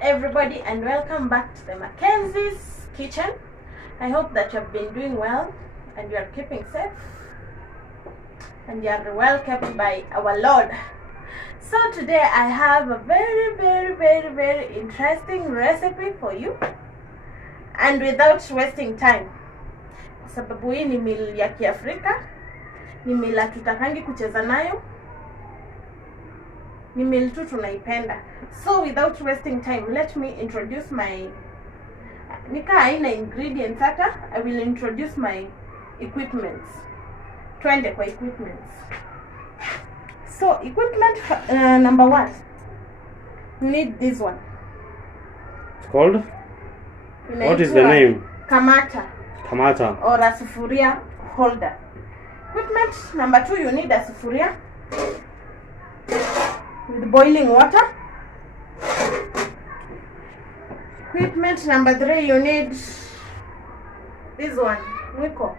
everybody, and welcome back to the Mackenzie's kitchen. I hope that you have been doing well and you are keeping safe and you are well kept by our Lord. So today I have a very interesting recipe for you, and without wasting time, sababu hii ni meal ya Kiafrika, ni meal tutakangi kucheza nayo, ni meal tu tunaipenda. So without wasting time, let me introduce my nika aina ingredients hata. I will introduce my equipments. Twende kwa equipments. So equipment number 1, you need this one. It's called? What is the name? Kamata. Kamata. Or a sufuria holder. Equipment number 2, you need a sufuria with boiling water. Equipment number 3, you need this one, mwiko.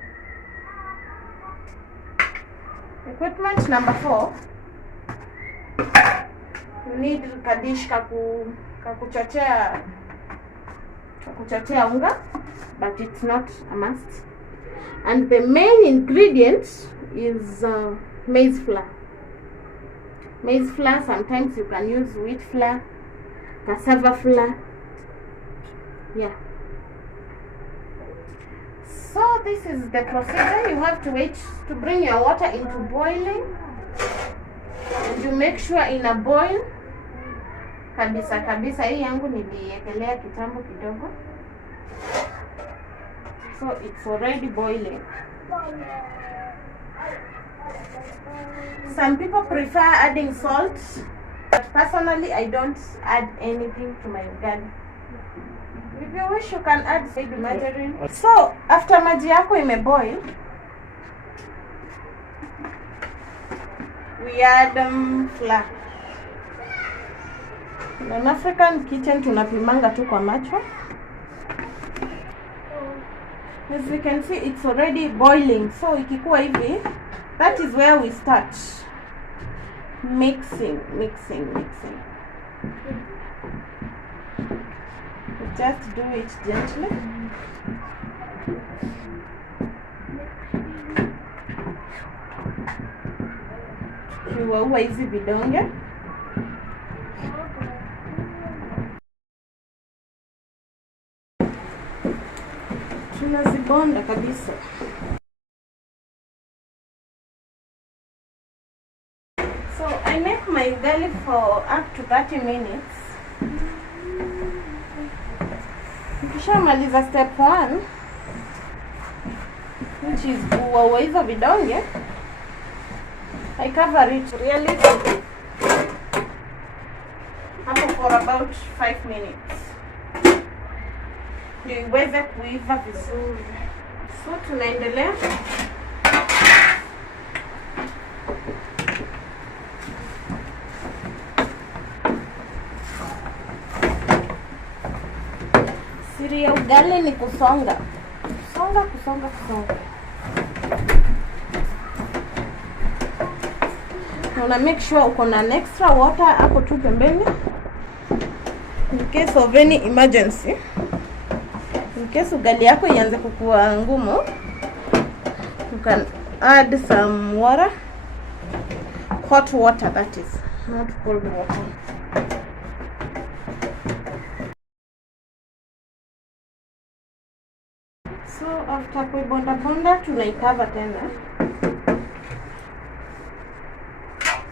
Equipment number 4, you need kadish kakuchotea unga, but it's not a must. And the main ingredient is maize flour. Maize flour, sometimes you can use wheat flour, cassava flour. Yeah. So this is the procedure. You have to wait to bring your water into boiling, and you make sure in a boil kabisa. Hii yangu niliekelea kitambo kidogo, so it's already boiling. Some people prefer adding salt, but personally I don't add anything to my ugali. If you wish, you can add baby margarine. So after maji yako imeboil, we add flour. In an African kitchen tunapimanga tu kwa macho. As you can see, it's already boiling. So ikikuwa hivi, that is where we start mixing. Just do it gently. Tukiwaua hizi vidonge. Tunazibonda kabisa. So I make my ugali for up to 30 minutes. Nikishamaliza step 1, which is kuwaua hizo vidonge, I cover it really for about 5 minutes. Ndio iweze kuiva vizuri. So tunaendelea. Siri ya ugali ni kusonga. Kusonga. Una make sure uko na extra water hapo tu pembeni, in case of any emergency. In case ugali yako ianze kukua ngumu, you can add some water, hot water that is, not cold water. So after kuibonda tunaikava tena.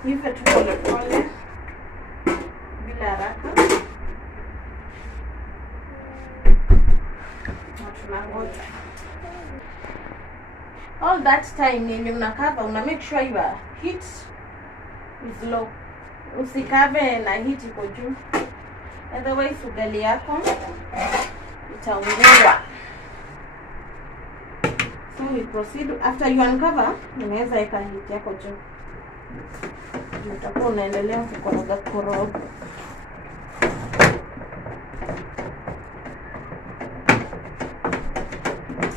Hivi tu pole bila haraka. Tunangoja. All that time yenye unakava, una make sure your heat is low. Usikave na heat iko juu, otherwise ugali yako itaungua. So we proceed. After you uncover, unaweza weka heat yako juu. Utakuwa unaendelea kukoroga.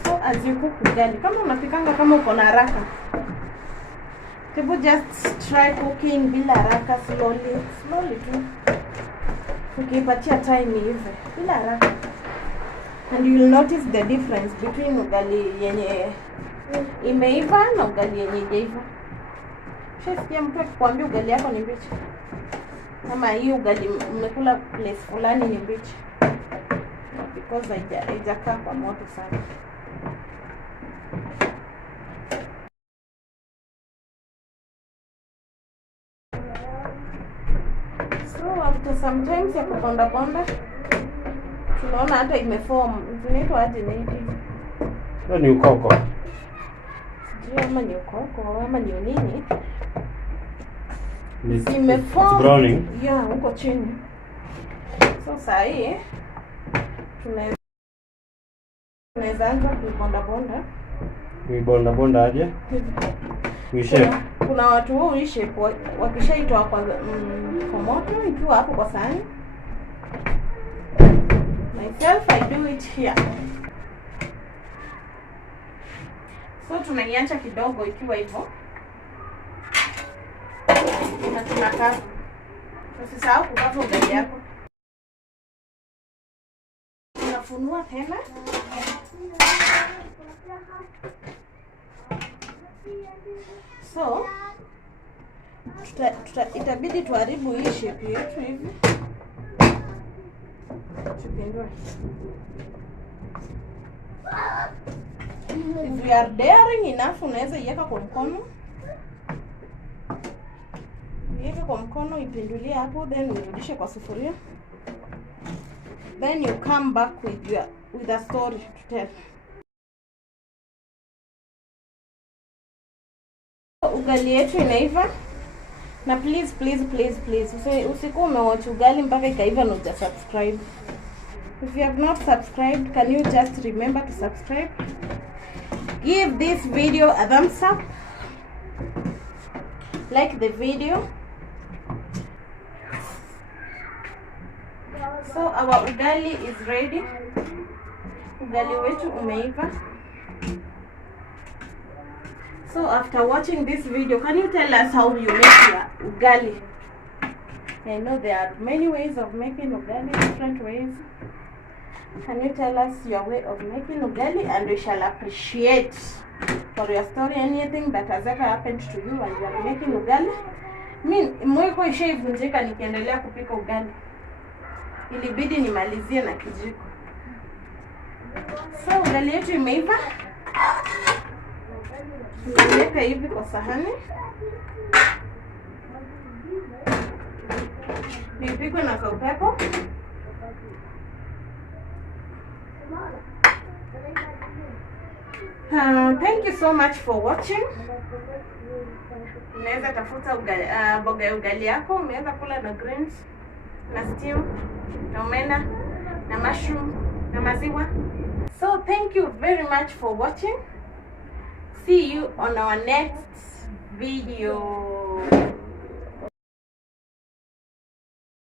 So as you cook ugali, kama unapikanga kama uko na haraka, just try cooking bila haraka, slowly tu. ukiipatia time hivi bila haraka, and you will notice the difference between ugali yenye imeiva na ugali yenye haijaiva. Shasikia mtu akikwambia ugali yako ni mbichi, kama hii ugali mmekula place fulani ni mbichi, because haijakaa kwa moto sana. So after sometimes ya kubonda bonda, tunaona hata imeform. Zinaitwa aje native? Ni ukoko. Sijui ama ni ukoko ama ni nini. It's browning. Yeah, huko chini. So saa hii tunaweza anza kubonda bonda. Kuibonda bonda aje? Kuna watu wao shape wakishaitoa kwa moto ikiwa hapo kwa sahani. Myself, I do it here. So tunaiacha kidogo ikiwa hivyo. Na tunakaza. Usisahau kukata ugali yako. Tunafunua tena. So itabidi tuharibu hii shape yetu hivi. Tupindue. If you are daring enough, unaweza iweka kwa mkono. Iweke kwa mkono, ipindulie hapo, then urudishe kwa sufuria. Then you come back with a story to tell. Ugali yetu inaiva. Na please usikuwa umewatch ugali mpaka ikaiva na hujasubscribe. If you have not subscribed, can you just remember to subscribe? Give this video a thumbs up. Like the video. So our ugali is ready. Ugali wetu umeiva. So after watching this video, can you tell us how you make your ugali? I know there are many ways of making ugali, different ways. Can you tell us your way of making ugali, and we shall appreciate for your story anything that has ever happened to you while you are making ugali. Mwiko ishaivunjika nikiendelea kupika ugali. Ilibidi nimalizie na kijiko. So ugali yetu imeiva. Tunaweka hivi kwa sahani. Nipikwe na kaupepo. Thank you so much for watching. Unaweza tafuta boga ya ugali yako, unaweza kula na greens, na stew, na omena, na mushroom, na maziwa. So thank you very much for watching. See you on our next video.